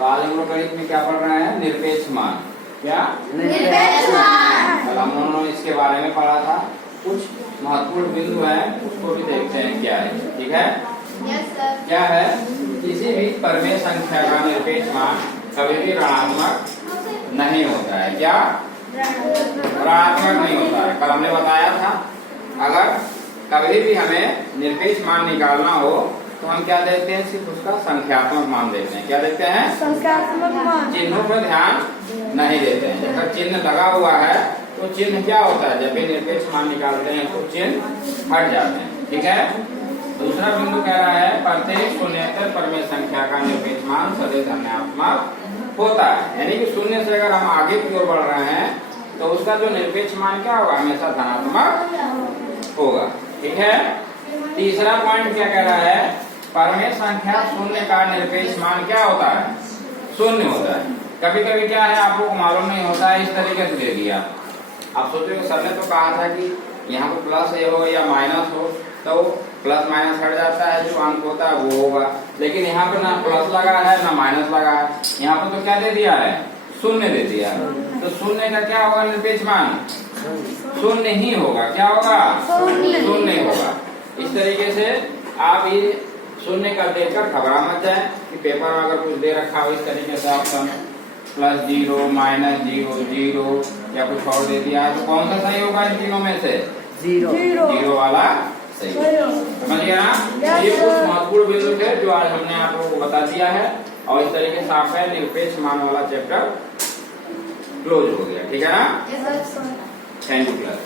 तो आज हम लोग गणित में क्या पढ़ रहे हैं? निरपेक्ष मान। क्या? निरपेक्ष मान। कल हम लोगों ने इसके बारे में पढ़ा था। कुछ महत्वपूर्ण बिंदु है, उसको भी देखते हैं क्या है। ठीक है? Yes sir. क्या है? किसी भी परिमेय संख्या का निरपेक्ष मान कभी भी ऋणात्मक नहीं होता है। क्या? ऋणात्मक नहीं होता है। कल हमने बताया था, अगर कभी भी हमें निरपेक्ष मान निकालना हो तो हम क्या देखते हैं? सिर्फ उसका संख्यात्मक मान देखते हैं। क्या देखते हैं? संख्यात्मक मान। चिन्हों पर ध्यान नहीं देते हैं। अगर चिन्ह लगा हुआ है तो चिन्ह क्या होता है? जब भी निरपेक्ष मान निकालते हैं तो चिन्ह हट जाते हैं। ठीक है? दूसरा बिंदु कह रहा है प्रत्येक शून्येतर परिमेय संख्या का निरपेक्ष मान सदैव धनात्मक होता है। यानी कि शून्य से अगर हम आगे की ओर बढ़ रहे हैं तो उसका जो निरपेक्ष मान क्या होगा? हमेशा धनात्मक होगा। ठीक है? तीसरा पॉइंट क्या कह रहा है? परिमेय संख्या शून्य का निरपेक्ष मान क्या होता है? शून्य होता है। कभी कभी क्या है, आप लोग को मालूम नहीं होता है, इस तरीके से दे दिया। आप सोचोगे सर ने तो कहा था कि यहाँ पे प्लस ए हो या माइनस हो, तो प्लस माइनस हट जाता है, जो अंक होता है वो होगा। लेकिन यहाँ पे ना प्लस लगा है ना माइनस लगा है, यहाँ पे तो क्या दे दिया है? शून्य दे दिया। तो शून्य का क्या होगा निरपेक्ष मान? शून्य ही होगा। क्या होगा? शून्य होगा। इस तरीके से आप ये शून्य का देखकर घबरा मत जाए कि पेपर में अगर कुछ दे रखा हो इस तरीके से ऑप्शन +0 -0 0 या कुछ और दे दिया है, तो कौन सा सही होगा इन तीनों में से? जीरो वाला सही। समझ गया ना? ये कुछ महत्वपूर्ण बिंदु थे जो आज हमने आप लोगों को बता दिया है, और इस तरीके से आपका निरपेक्ष मान वाला चैप्टर क्लोज हो गया। ठीक है ना? Yes sir. Thank you class.